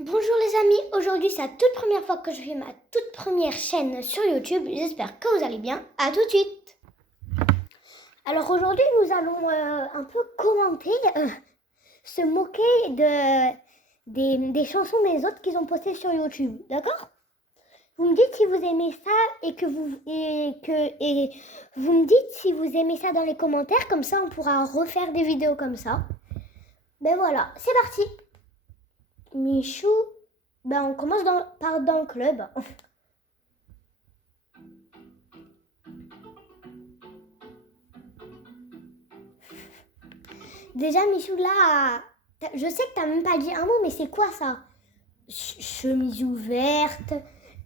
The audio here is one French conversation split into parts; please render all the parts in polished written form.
Bonjour les amis, aujourd'hui c'est la toute première fois que je fais ma toute première chaîne sur YouTube. J'espère que vous allez bien. À tout de suite. Alors aujourd'hui nous allons un peu commenter, se moquer des chansons des autres qu'ils ont postées sur YouTube. D'accord? Vous me dites si vous aimez ça et vous me dites si vous aimez ça dans les commentaires, comme ça on pourra refaire des vidéos comme ça. Ben voilà, c'est parti. Michou, on commence par dans le club. Déjà Michou là, je sais que t'as même pas dit un mot, mais c'est quoi ça? Chemise ouverte,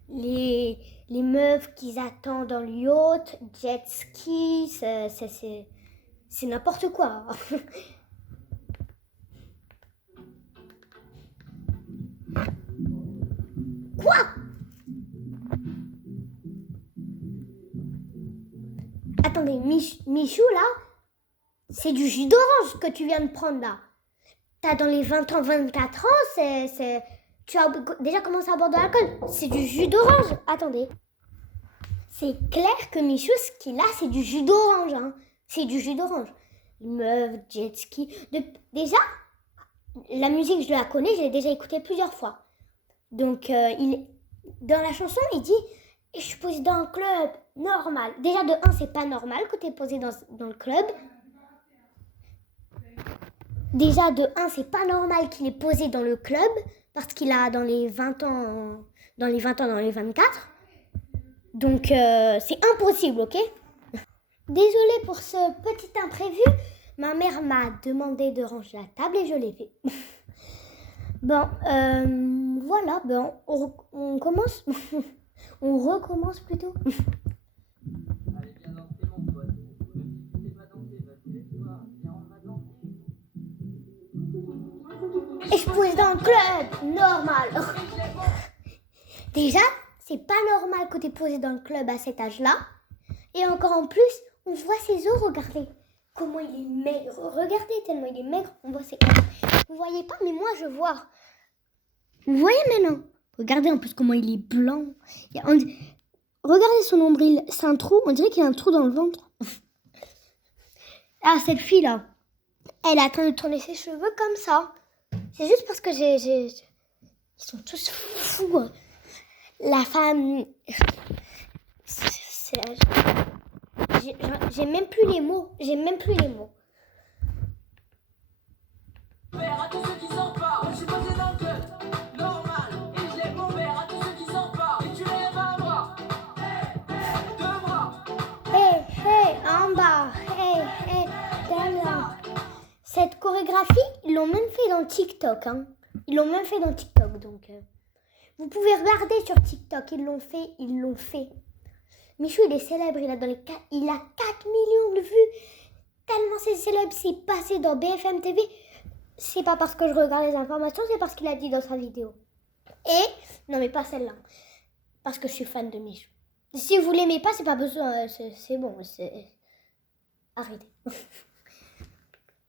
les meufs qui attendent dans le yacht, jet ski, c'est n'importe quoi. Quoi? Attendez, Michou là, c'est du jus d'orange que tu viens de prendre là. T'as dans les 20 ans, 24 ans, tu as déjà commencé à boire de l'alcool. C'est du jus d'orange. Attendez. C'est clair que Michou, ce qu'il a, c'est du jus d'orange. Hein. C'est du jus d'orange. Meuf, jet ski. Déjà, la musique, je la connais, je l'ai déjà écoutée plusieurs fois. Donc, dans la chanson, il dit « Je suis posé dans un club normal ». Déjà, de 1, c'est pas normal que tu es posé dans le club. Déjà, de 1, c'est pas normal qu'il est posé dans le club parce qu'il a dans les 20 ans, dans les 24. Donc, c'est impossible, ok? Désolée pour ce petit imprévu. Ma mère m'a demandé de ranger la table et je l'ai fait. Bon, voilà, on commence. On recommence plutôt. Allez, viens danser, mon pote. Même si tu sais pas danser, vas-y, laisse-toi. Viens, on va danser. Et je pose dans le club, normal. Déjà, c'est pas normal que tu es posé dans le club à cet âge-là. Et encore en plus, on voit ses os, regardez. Comment il est maigre. Regardez, tellement il est maigre, on voit ses os. Vous voyez pas, mais moi je vois. Vous voyez maintenant? Regardez en plus comment il est blanc. Regardez son nombril, c'est un trou, on dirait qu'il a un trou dans le ventre. Ah, cette fille-là, elle a train de tourner ses cheveux comme ça. C'est juste parce que ils sont tous fous. Hein. La femme... J'ai même plus les mots. À tous ceux qui s'en partent, je suis posé dans le club, normal. Et je lève mon verre à tous ceux qui s'en partent. Et tu lèves un bras, deux bras. Hey, hey, en bas. Hey, hey, derrière. Cette chorégraphie, ils l'ont même fait dans TikTok. Hein. Donc, vous pouvez regarder sur TikTok. Ils l'ont fait. Michou, il est célèbre. Il a 4 millions de vues. Tellement c'est célèbre, c'est passé dans BFM TV. C'est pas parce que je regarde les informations, c'est parce qu'il a dit dans sa vidéo. Et, non mais pas celle-là. Parce que je suis fan de Michou. Si vous l'aimez pas, c'est pas besoin. C'est bon, arrêtez.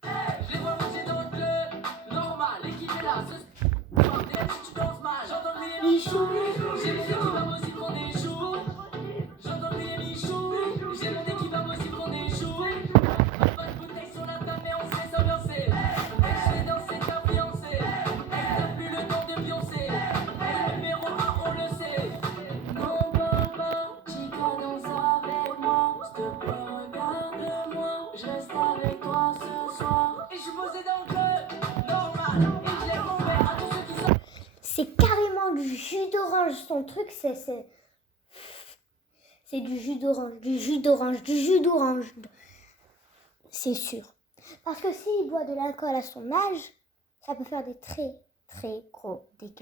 Je les vois bouger dans le club, normal. L'équipe est là, ce soir. Dès tu danses mal, j'entends crier Michou. J'ai mon équipe à moi aussi qu'on échoue. J'entends crier Michou. J'ai mon équipe à moi aussi qu'on échoue. Pas de bouteille sur la table, mais on sait s'ambiancer. Je vais danser ta fiancée. T'as plus le temps de pioncer. Le numéro 1, on le sait. Non, maman, chica danse avec moi. S'il te plaît, regarde-moi. Je reste avec toi ce soir. Et je suis posé dans le club, normal. Et je lève mon verre à tous ceux qui sont. C'est carrément du jus d'orange, son truc, c'est du jus d'orange. C'est sûr. Parce que s'il boit de l'alcool à son âge, ça peut faire des très, très gros dégâts.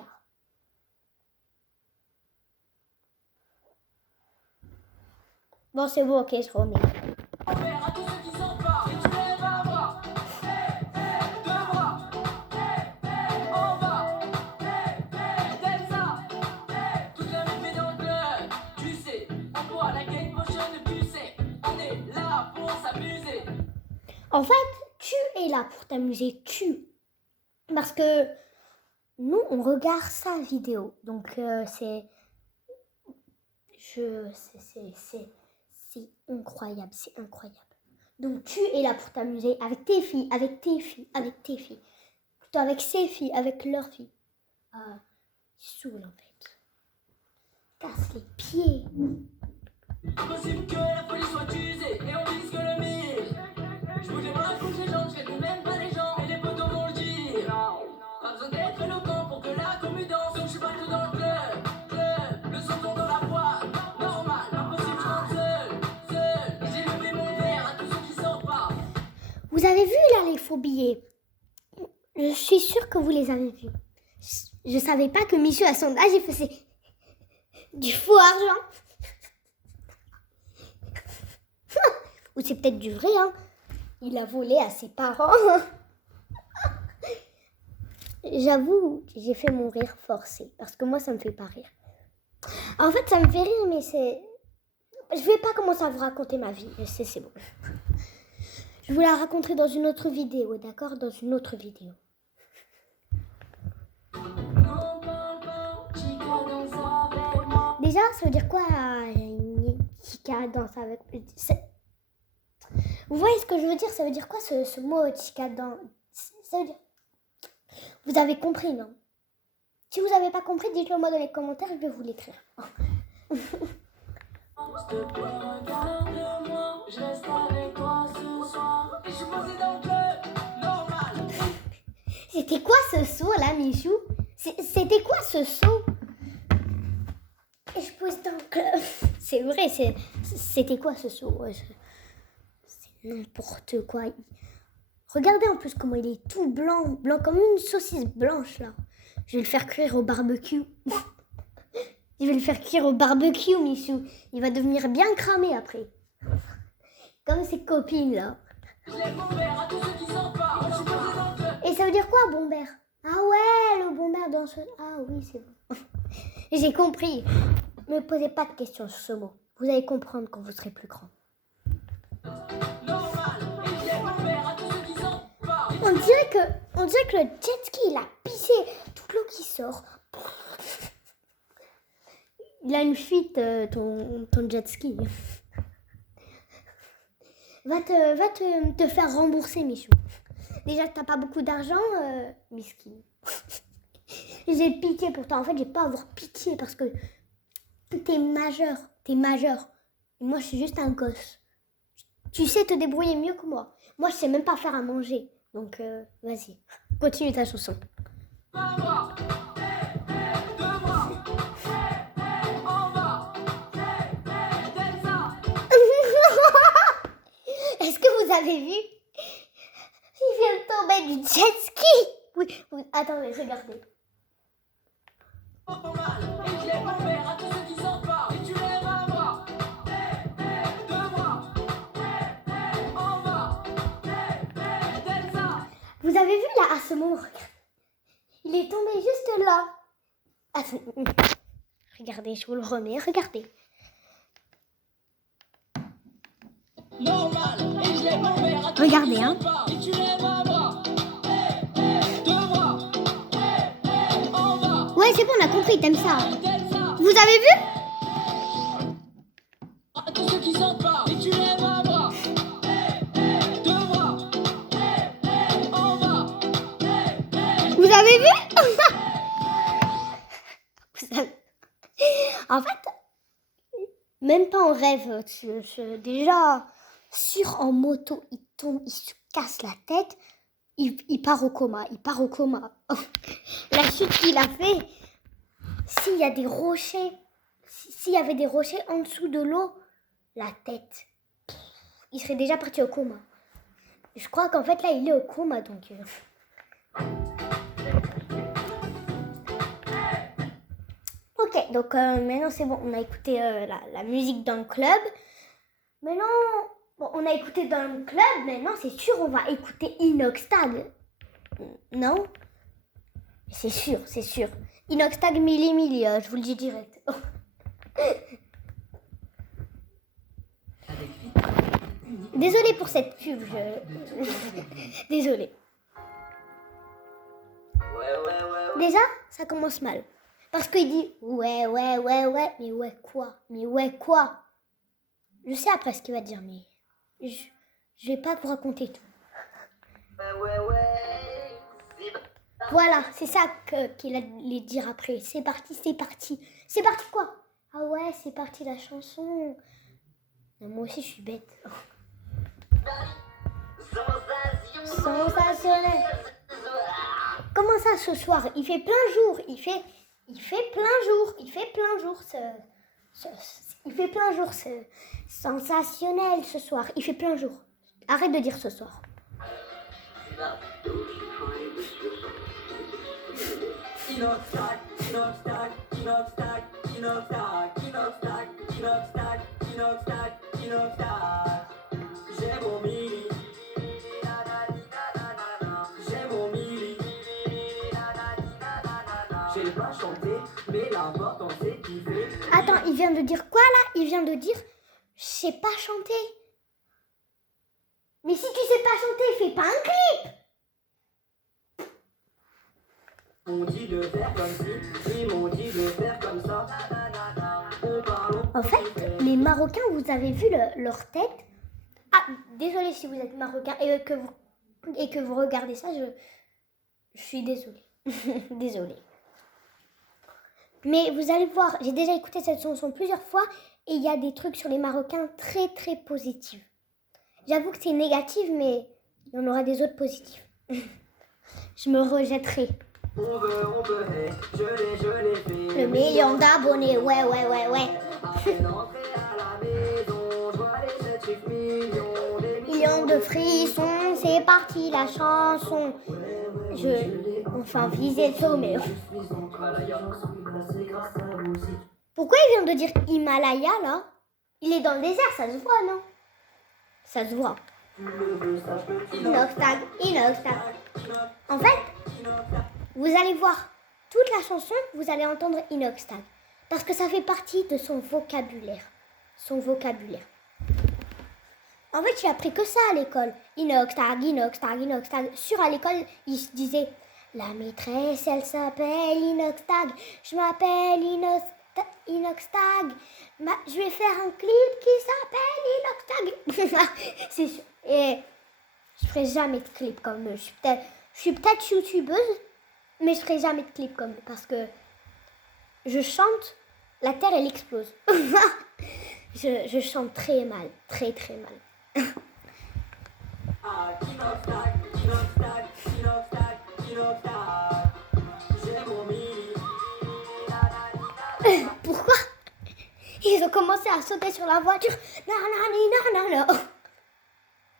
Bon, c'est bon, ok, je remets. Verre à tous ceux qui s'en partent. Et tu lèves un bras, deux bras, en bas, comme ça. Toute la nuit dans le club, tu sais. On boit la game motion, tu sais. On est là pour s'amuser. En fait, tu es là pour t'amuser, Parce que nous, on regarde sa vidéo. Donc, c'est incroyable, c'est incroyable. Donc, tu es là pour t'amuser avec tes filles, avec tes filles, avec tes filles. Plutôt avec ses filles, avec leurs filles. Saoule, en fait. Casse les pieds. Impossible que la folie soit usée et on risque le mire. Je bougeais pas la couche des gens, je fais même pas les gens et les potos vont le dire. Pas besoin d'être éloquent pour que la commu danse. Donc je suis pas tout dans le club, le son tombe dans la boîte. Normal, impossible, je rentre seul. J'ai levé mon verre à tous ceux qui sortent pas. Vous avez vu là les faux billets? Je suis sûre que vous les avez vus. Je savais pas que Michou à son âge il faisait du faux argent. Ou c'est peut-être du vrai, hein. Il a volé à ses parents. J'avoue, j'ai fait mon rire forcé. Parce que moi, ça me fait pas rire. En fait, ça me fait rire, mais c'est... Je vais pas commencer à vous raconter ma vie. Je sais, c'est bon. Je vous la raconterai dans une autre vidéo, d'accord? Dans une autre vidéo. Déjà, ça veut dire quoi, Chica danse avec... Vous voyez ce que je veux dire? Ça veut dire quoi ce mot chica danse? Ça veut dire... Vous avez compris, non? Si vous n'avez pas compris, dites-le moi dans les commentaires, je vais vous l'écrire. C'était quoi ce saut là, Michou? C'était quoi ce saut? Et je pose dans le club. C'est vrai, c'était quoi ce saut? Ouais, c'est n'importe quoi. Regardez en plus comment il est tout blanc, blanc comme une saucisse blanche là. Je vais le faire cuire au barbecue. Je vais le faire cuire au barbecue, Michou. Il va devenir bien cramé après. Comme ses copines là. Et ça veut dire quoi, bombère? Ah ouais, le bombère dans ce... Ah oui, c'est bon. J'ai compris. Ne me posez pas de questions sur ce mot. Vous allez comprendre quand vous serez plus grand. On dirait que le jet ski, il a pissé. Toute l'eau qui sort. Il a une fuite, ton jet ski. Va te faire rembourser, Michou. Déjà que t'as pas beaucoup d'argent, miskin. J'ai pitié pour toi. En fait, j'ai pas à avoir pitié parce que t'es majeur. T'es majeur. Et moi, je suis juste un gosse. Tu sais te débrouiller mieux que moi. Moi, je sais même pas faire à manger. Donc, vas-y. Continue ta chanson. Est-ce que vous avez vu? Il vient de tomber du jet ski. Oui. Attendez, regardez. Vous avez vu là, à ce moment, il est tombé juste là. Attends. Regardez, je vous le remets, regardez. Regardez, hein. Ouais, c'est bon, on a compris, t'aimes ça. Vous avez vu? Vous avez vu? En fait, même pas en rêve. Déjà, en moto, il tombe, il se casse la tête. Il part au coma. La chute qu'il a fait, s'il y a des rochers, s'il y avait des rochers en dessous de l'eau, la tête, il serait déjà parti au coma. Je crois qu'en fait, là, il est au coma, donc... Ok, donc maintenant c'est bon, on a écouté la musique dans le club. Maintenant, bon, on a écouté dans le club, maintenant c'est sûr on va écouter Inoxtag. Non? C'est sûr. Inoxtag Mili, je vous le dis direct. Désolée pour cette pub, Désolée. Ouais. Déjà, ça commence mal. Parce qu'il dit ouais, mais ouais quoi? Mais ouais quoi? Je sais après ce qu'il va dire, mais je vais pas vous raconter tout. Voilà, c'est ça qu'il allait dire après. C'est parti, c'est parti. C'est parti quoi? Ah ouais, c'est parti la chanson. Non, moi aussi, je suis bête. Sensationnel. Comment ça ce soir? Il fait plein jour. Il fait plein jour. Il fait plein jour. Il fait plein jour. C'est sensationnel ce soir. Il fait plein jour. Arrête de dire ce soir. Inoxtag, Inoxtag, Inoxtag, Inoxtag, Inoxtag, Inoxtag, Inoxtag, Inoxtag. J'ai mon mini, j'ai mon mini. J'ai pas chanté, mais l'important c'est kiffer. Attends, il vient de dire quoi là? Il vient de dire je sais pas chanter. Mais si tu sais pas chanter, fais pas un clip. On dit de faire comme ci, ils m'ont dit de faire comme ça. On parle. En fait, les Marocains, vous avez vu leur tête. Ah, désolé si vous êtes Marocain et que vous regardez ça, je suis désolée. Désolée. Mais vous allez voir, j'ai déjà écouté cette chanson plusieurs fois et il y a des trucs sur les Marocains très très positifs. J'avoue que c'est négatif, mais il y en aura des autres positifs. Je me rejetterai. On veut, hey, je l'ai fait. Le million d'abonnés, ouais. À peine entré à la maison, je vois les 7 chiffres millions. Des Millions de frissons, c'est parti la chanson. Enfin, viser le sommet. Pourquoi il vient de dire Himalaya là? Il est dans le désert, ça se voit, non? Ça se voit. Inoxtag. En fait, vous allez voir toute la chanson, vous allez entendre Inoxtag. Parce que ça fait partie de son vocabulaire. En fait, j'ai appris que ça à l'école. Inoxtag. Sur à l'école, il se disait la maîtresse, elle s'appelle Inoxtag. Je m'appelle Inoxtag. Je vais faire un clip qui s'appelle Inoxtag. C'est sûr. Et je ferai jamais de clip comme eux. Je suis peut-être youtubeuse, mais je ferai jamais de clip comme eux parce que je chante, la terre elle explose. Je chante très mal, très mal. Pourquoi ils ont commencé à sauter sur la voiture? Non.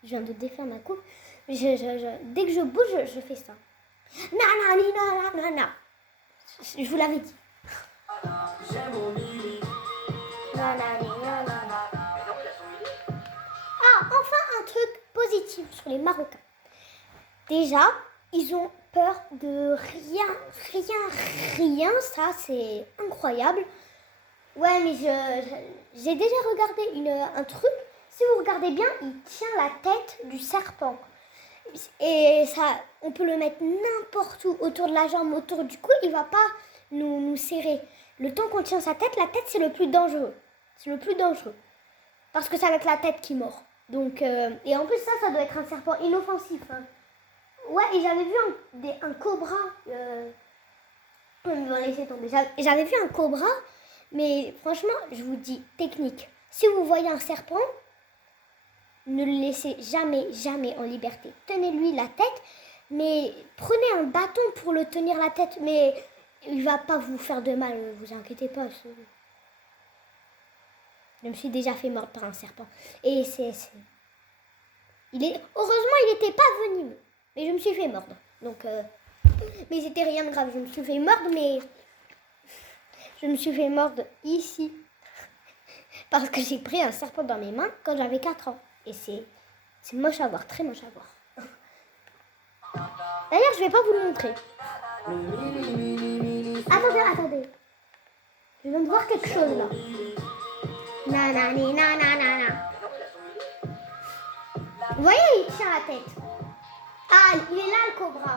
Je viens de défaire ma coupe. Dès que je bouge, je fais ça. Non. Je vous l'avais dit. Ah, enfin un truc positif sur les Marocains. Déjà, ils ont peur de rien. Ça, c'est incroyable. Ouais, mais j'ai déjà regardé un truc. Si vous regardez bien, il tient la tête du serpent. Et ça, on peut le mettre n'importe où, autour de la jambe, autour du cou, il va pas nous serrer. Le temps qu'on tient sa tête, la tête c'est le plus dangereux. Parce que c'est avec la tête qu'il mord. Donc, et en plus ça doit être un serpent inoffensif. Hein. Ouais, et j'avais vu un cobra. On va laisser tomber. J'avais vu un cobra, mais franchement, je vous dis, technique. Si vous voyez un serpent, ne le laissez jamais en liberté. Tenez-lui la tête, mais prenez un bâton pour le tenir la tête, mais il va pas vous faire de mal, vous inquiétez pas. Je me suis déjà fait mordre par un serpent. Et heureusement, il n'était pas venimeux, mais je me suis fait mordre. Donc, mais c'était rien de grave. Je me suis fait mordre, mais je me suis fait mordre ici. Parce que j'ai pris un serpent dans mes mains quand j'avais 4 ans. Et c'est moche à voir, très moche à voir. D'ailleurs, je vais pas vous le montrer. Attendez. Je viens de voir quelque chose là. Nanana. Vous voyez, il tient la tête. Ah, il est là le cobra.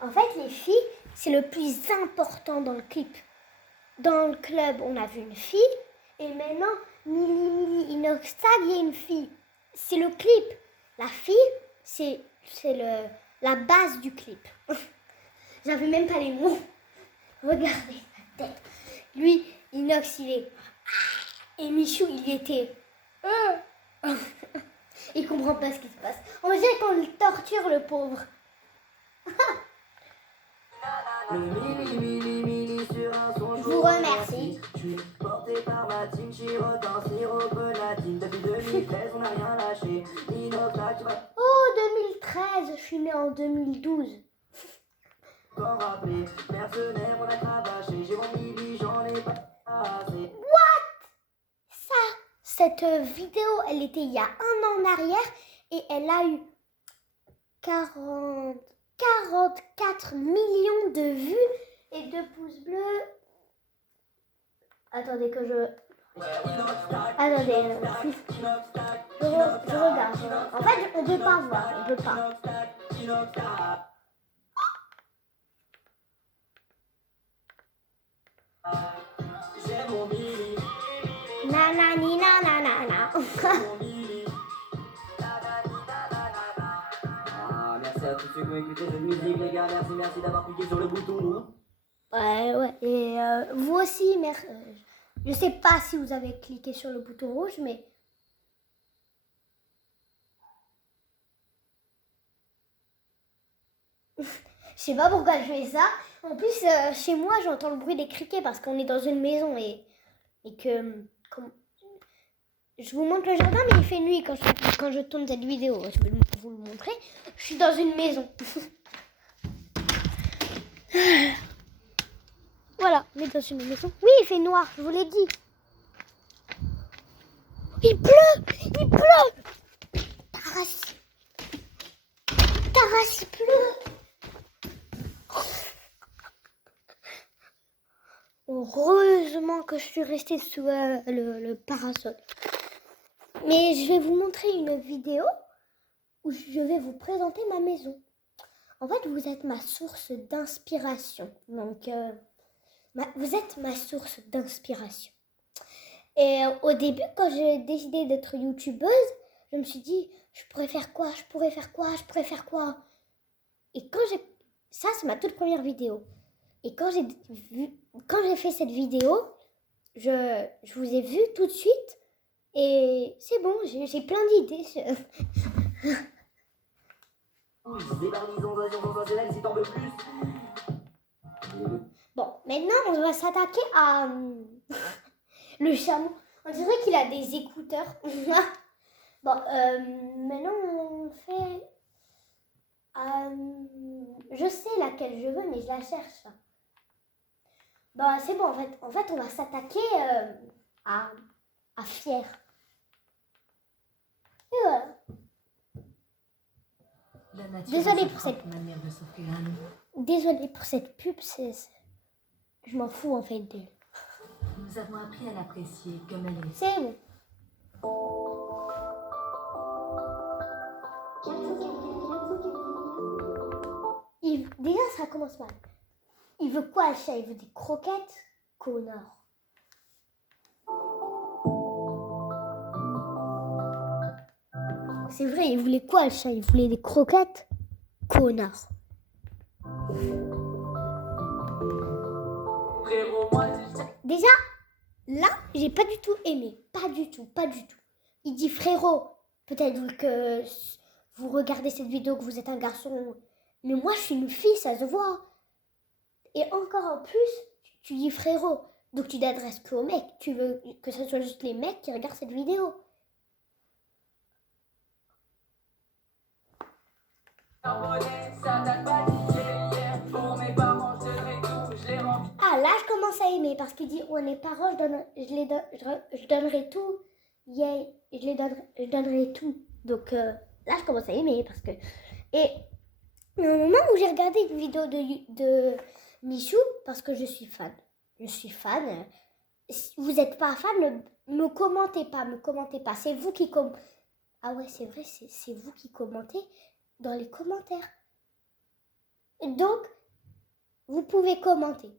En fait, les filles, c'est le plus important dans le clip. Dans le club, on a vu une fille. Et maintenant, Mili Inoxtag, il y a une fille. C'est le clip. La fille, c'est la base du clip. J'avais même pas les mots. Regardez sa tête. Lui, Inox, il est... Et Michou, il était... Il comprend pas ce qui se passe. On dirait qu'on le torture, le pauvre. Le mini sur un son. Je vous remercie. Je suis porté par ma team, Chirotan, sirop, grenadine. Depuis 2013, on n'a rien lâché. Inox, tu vas Oh, 2013, je suis née en 2012. t'en rappeler. Mercenaire, on a cravaché. J'ai mon mini, j'en ai pas assez. Cette vidéo, elle était il y a 1 an en arrière et elle a eu 44 millions de vues et de pouces bleus. Attendez que je... Attendez. Je regarde. En fait, on peut pas voir. On peut pas. J'ai mon mini, Nanani nanana. mon mini. Ah, merci à tous ceux qui ont écouté cette musique, les gars. Merci d'avoir cliqué sur le bouton. Ouais. Et vous aussi, merci. Je sais pas si vous avez cliqué sur le bouton rouge, mais... Je sais pas pourquoi je fais ça. En plus, chez moi, j'entends le bruit des criquets parce qu'on est dans une maison et que... Je vous montre le jardin, mais il fait nuit quand je tourne cette vidéo. Je vais vous le montrer. Je suis dans une maison. Voilà, on est dans une maison. Oui, il fait noir, je vous l'ai dit. Il pleut. Taras, il pleut. Heureusement que je suis restée sous le parasol. Mais je vais vous montrer une vidéo où je vais vous présenter ma maison. En fait, vous êtes ma source d'inspiration. Donc, vous êtes ma source d'inspiration. Et au début, quand j'ai décidé d'être youtubeuse, je me suis dit, je pourrais faire quoi. Et ça, c'est ma toute première vidéo. Et quand j'ai fait cette vidéo, je vous ai vu tout de suite. Et c'est bon, j'ai plein d'idées. Bon, maintenant, on va s'attaquer à le chameau. On dirait qu'il a des écouteurs. Bon, maintenant, on fait... je sais laquelle je veux, mais je la cherche. Bah, c'est bon, en fait, on va s'attaquer à Fier. Et voilà. Désolée pour cette... Désolée pour cette pub, je m'en fous en fait d'elle. Nous avons appris à l'apprécier comme elle est. C'est bon. Déjà, ça commence mal. Il veut quoi, le chat? Il veut des croquettes? Connard. C'est vrai, il voulait quoi, le chat? Il voulait des croquettes? Connard. Déjà, là, j'ai pas du tout aimé. Pas du tout. Il dit frérot, peut-être que vous regardez cette vidéo, que vous êtes un garçon. Mais moi, je suis une fille, ça se voit. Et encore en plus, tu dis frérot. Donc tu t'adresses qu'aux mecs. Tu veux que ce soit juste les mecs qui regardent cette vidéo. Ah, là, je commence à aimer parce qu'il dit on est parents, je donnerai tout. Yeah, je donnerai tout. Donc là, je commence à aimer parce que... Et au moment où j'ai regardé une vidéo de Michou, parce que je suis fan. Si vous n'êtes pas fan, ne commentez pas. C'est vous qui commentez. Ah ouais, c'est vrai, c'est vous qui commentez dans les commentaires. Donc, vous pouvez commenter.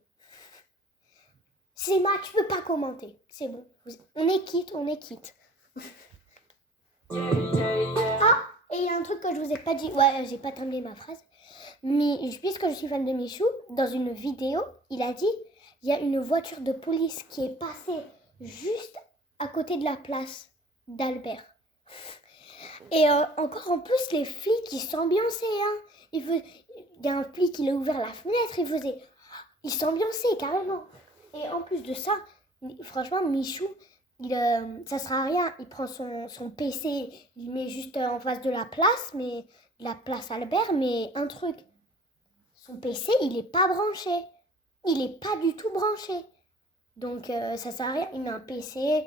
C'est moi, tu peux pas commenter. C'est bon. On est quitte, on est quitte. Ah, et il y a un truc que je vous ai pas dit. Ouais, j'ai pas terminé ma phrase. Mais puisque je suis fan de Michou, dans une vidéo, il a dit, il y a une voiture de police qui est passée juste à côté de la place d'Albert. Et encore en plus, les flics, ils s'ambiançaient. Hein. Il y a un flic, il a ouvert la fenêtre, il s'ambiançait carrément. Et en plus de ça, franchement, Michou, ça sert à rien. Il prend son PC, il met juste en face de la place, mais la place Albert, mais un truc. Son PC, il n'est pas branché. Il n'est pas du tout branché. Donc, ça sert à rien. Il met un PC.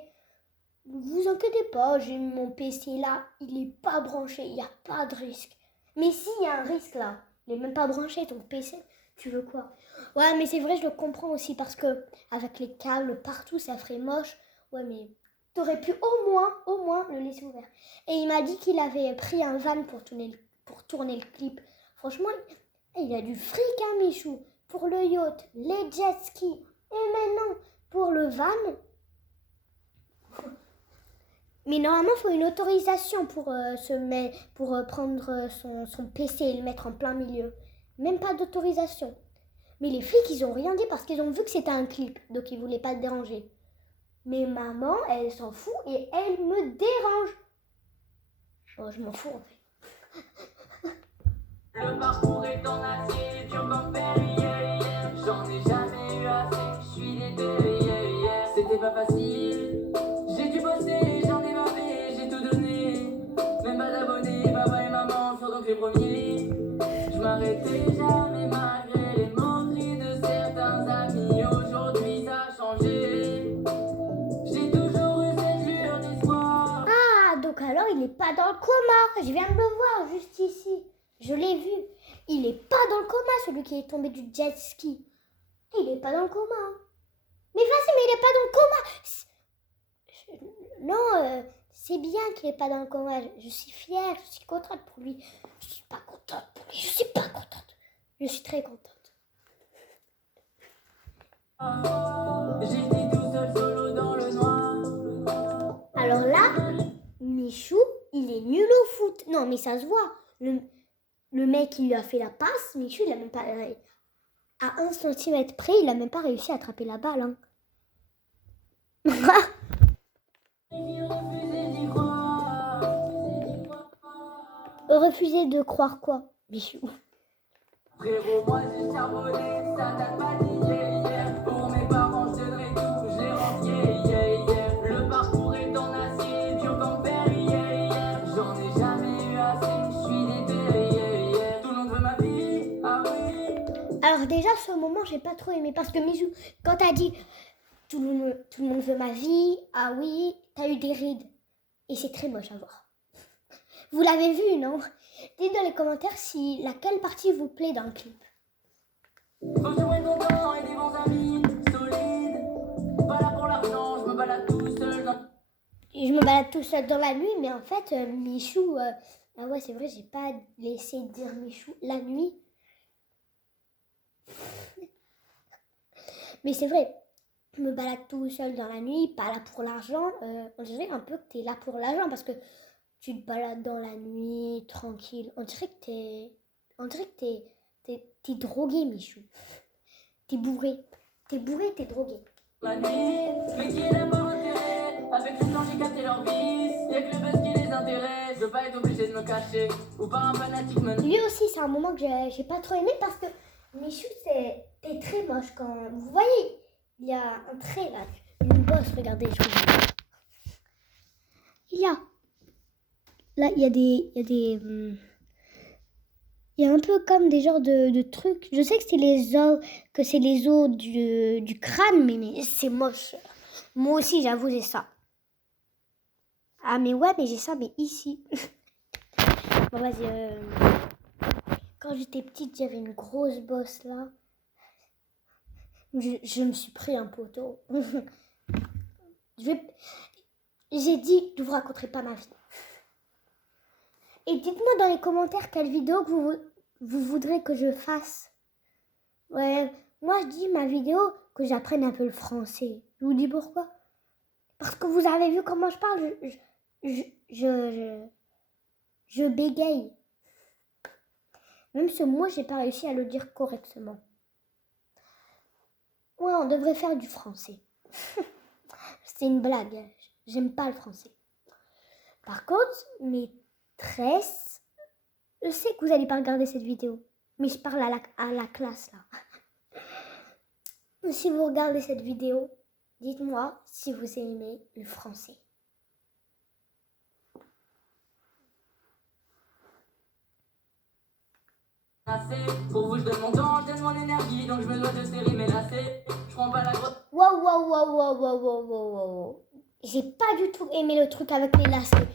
Ne vous inquiétez pas, j'ai mis mon PC là. Il n'est pas branché. Il n'y a pas de risque. Mais si, il y a un risque là. Il n'est même pas branché, ton PC. Tu veux quoi? Ouais, mais c'est vrai, je le comprends aussi. Parce que avec les câbles partout, ça ferait moche. Ouais, mais t'aurais pu au moins, le laisser ouvert. Et il m'a dit qu'il avait pris un van pour tourner le clip. Franchement, il a du fric, hein, Michou. Pour le yacht, les jet skis. Et maintenant, pour le van. Mais normalement, il faut une autorisation pour prendre son PC et le mettre en plein milieu. Même pas d'autorisation. Mais les flics, ils ont rien dit parce qu'ils ont vu que c'était un clip. Donc, ils voulaient pas te déranger. Mais maman, elle s'en fout et elle me dérange. Oh, je m'en fous en fait. Le parcours est en acier, dur comme fer, yeah, yeah. J'en ai jamais eu assez, je suis déterré, yeah, yeah. C'était pas facile, j'ai dû bosser, j'en ai bavé, j'ai tout donné. Même pas d'abonnés, papa et maman sont donc les premiers. Je m'arrêtais jamais malgré les moqueries de certains amis. Aujourd'hui ça a changé, j'ai toujours eu cette lueur d'espoir. Ah, donc alors il n'est pas dans le coma. Je viens de le voir juste ici. Je l'ai vu. Il n'est pas dans le coma, celui qui est tombé du jet ski. Il n'est pas dans le coma. Mais vas-y, mais il n'est pas dans le coma. Non, c'est bien qu'il n'est pas dans le coma. Je suis fière, je suis contente pour lui. Je suis pas contente pour lui, je suis pas contente. Je suis très contente. J'étais tout seul solo dans le noir. Alors là, Michou, il est nul au foot. Non, mais ça se voit. Le mec, il lui a fait la passe. Michou, il a même pas... à 1 centimètre près, il a même pas réussi à attraper la balle. Hein. Refuser de croire quoi, Michou? Frérot, moi j'ai charbonné, ça date pas d'hier, yeah. Pour mes parents, je donnerai tout, je les rentier, yeah, yeah. Le parcours est en acier, dur comme fer, yeah, yeah. J'en ai jamais eu assez, je suis déterré, yeah, yeah. Tout le monde veut ma vie, ah oui. Alors déjà, ce moment, j'ai pas trop aimé. Parce que Michou, quand t'as dit tout le monde veut ma vie, ah oui, t'as eu des rides. Et c'est très moche à voir. Vous l'avez vu, non? Dites dans les commentaires si laquelle partie vous plaît dans le clip. Faut que je prenne ton temps et des bons amis, solides. Pas là pour l'argent, je me balade tout seul dans... Et je me balade tout seul dans la nuit, mais en fait, Michou... ah ouais, c'est vrai, j'ai pas laissé dire Michou la nuit. Mais c'est vrai, je me balade tout seul dans la nuit, pas là pour l'argent. On dirait un peu que t'es là pour l'argent parce que tu te balades dans la nuit, tranquille. On dirait que t'es drogué, Michou. T'es bourré. T'es drogué. La nuit, mais qui n'aime pas l'intérêt. Avec le temps, j'ai capté leur vice. Y'a que le buzz qui les intéresse. Je veux pas être obligé de me cacher. Ou par un fanatique me... Lui aussi, c'est un moment que j'ai pas trop aimé parce que Michou, t'es très moche quand... Vous voyez, il y a un trait là. Une bosse, regardez, je vous dis. Là, il y a un peu comme des genres de trucs. Je sais que c'est les os du crâne, mais c'est moche. Moi aussi, j'avoue, j'ai ça. Ah, mais ouais, mais j'ai ça, mais ici. Bon, vas-y. Quand j'étais petite, j'avais une grosse bosse là. Je me suis pris un poteau. J'ai dit, je vous raconterai pas ma vie. Et dites-moi dans les commentaires quelle vidéo que vous voudrez que je fasse? Ouais, moi je dis ma vidéo que j'apprenne un peu le français. Je vous dis pourquoi? Parce que vous avez vu comment je parle, je bégaye. Même ce mot, j'ai pas réussi à le dire correctement. Ouais, on devrait faire du français. C'est une blague. J'aime pas le français. Par contre, maîtresse, je sais que vous n'allez pas regarder cette vidéo, mais je parle à la classe là. Si vous regardez cette vidéo, dites-moi si vous aimez le français. Pour vous, je donne mon temps, je donne mon énergie, donc je me dois de serrer mes lacets. Je prends pas la grosse. Wow. J'ai pas du tout aimé le truc avec les lacets.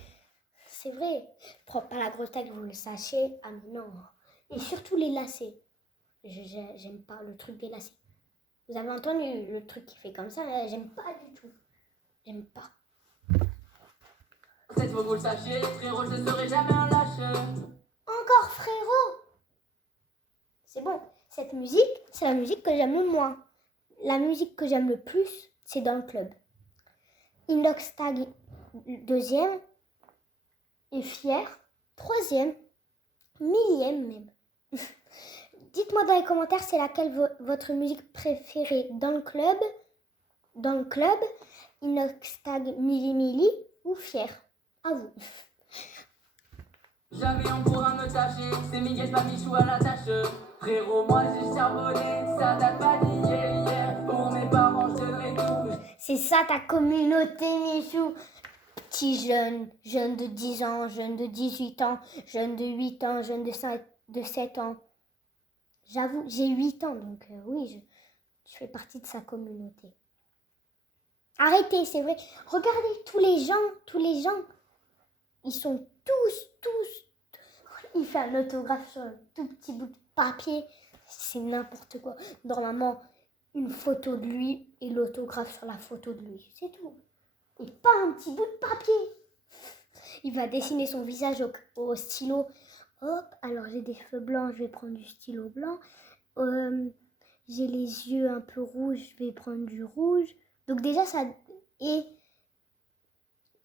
C'est vrai. Je prends pas la grosse tête, vous le sachez. Ah mais non. Et surtout les lacets. J'aime pas le truc des lacets. Vous avez entendu le truc qui fait comme ça? J'aime pas du tout. J'aime pas. Cette fois, vous le sachiez, frérot, je ne serai jamais un lâche. Encore frérot. C'est bon. Cette musique, c'est la musique que j'aime le moins. La musique que j'aime le plus, c'est dans le club. Inoxtag, deuxième. Et Fier, troisième. Millième même. Dites-moi dans les commentaires c'est laquelle votre musique préférée dans le club. Dans le club, Inoxtag, Mili ou Fier. À vous. Jamais on pourra me tâcher, c'est Miguel pas Michou à la tâche. Frérot, moi j'ai charbonné, ça date pas d'hier. Pour mes parents, je donnerai tout. C'est ça ta communauté, Michou. Petit jeune de 10 ans, jeune de 18 ans, jeune de 8 ans, jeune de 7 ans. J'avoue, j'ai 8 ans, donc oui, je fais partie de sa communauté. Arrêtez, c'est vrai. Regardez tous les gens, ils sont tous. Il fait un autographe sur un tout petit bout de papier. C'est n'importe quoi. Normalement, une photo de lui et l'autographe sur la photo de lui. C'est tout. Et pas un petit bout de papier. Il va dessiner son visage au stylo. Hop, alors j'ai des cheveux blancs, je vais prendre du stylo blanc. J'ai les yeux un peu rouges, je vais prendre du rouge. Donc déjà, ça... Et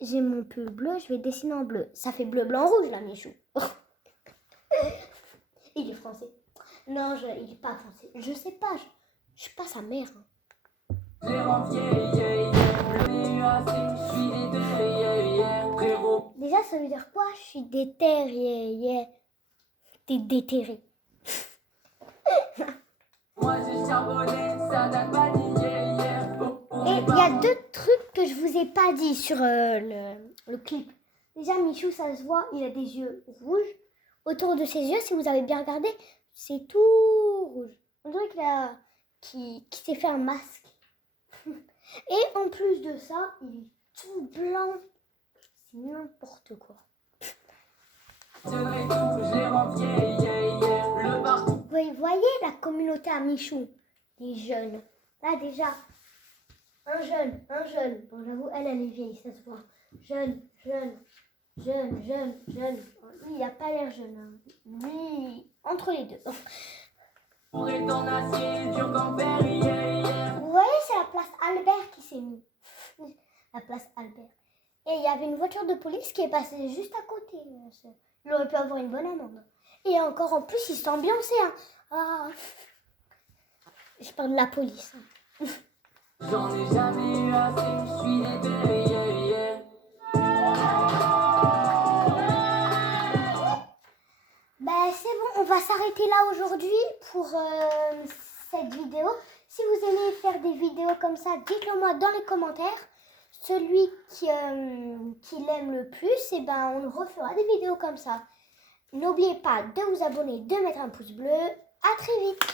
j'ai mon pull bleu, je vais dessiner en bleu. Ça fait bleu, blanc, rouge, là, Michou. Il est français. Non, il est pas français. Je sais pas, je suis pas sa mère. Je les rends vieilles, je n'ai eu assez, je suis déterré, frérot. Déjà, ça veut dire quoi? Je suis déterré, T'es déterré. Moi j'ai charbonné, ça date pas d'hier. Et il y a deux trucs que je vous ai pas dit sur le clip. Déjà, Michou, ça se voit, il a des yeux rouges. Autour de ses yeux, si vous avez bien regardé, c'est tout rouge. On dirait qu'il s'est fait un masque. Et en plus de ça, il est tout blanc. C'est n'importe quoi. Je donnerai tout, je les rends vieilles, le bar. Vous voyez la communauté à Michou, les jeunes. Là déjà, un jeune. Bon, j'avoue, elle est vieille, ça se voit. Jeune. Lui, il a pas l'air jeune. Hein. Lui, entre les deux. Pour être en acier, dur comme fer, Vous voyez, c'est la place Albert qui s'est mis. La place Albert. Et il y avait une voiture de police qui est passée juste à côté. Il aurait pu avoir une bonne amende. Et encore en plus, il s'est ambiancé. Hein. Ah. Je parle de la police. Hein. J'en ai jamais eu assez, je suis déterré, Ben, c'est bon, on va s'arrêter là aujourd'hui pour cette vidéo. Si vous aimez faire des vidéos comme ça, dites-le moi dans les commentaires. Celui qui l'aime le plus, et ben, on refera des vidéos comme ça. N'oubliez pas de vous abonner, de mettre un pouce bleu. À très vite.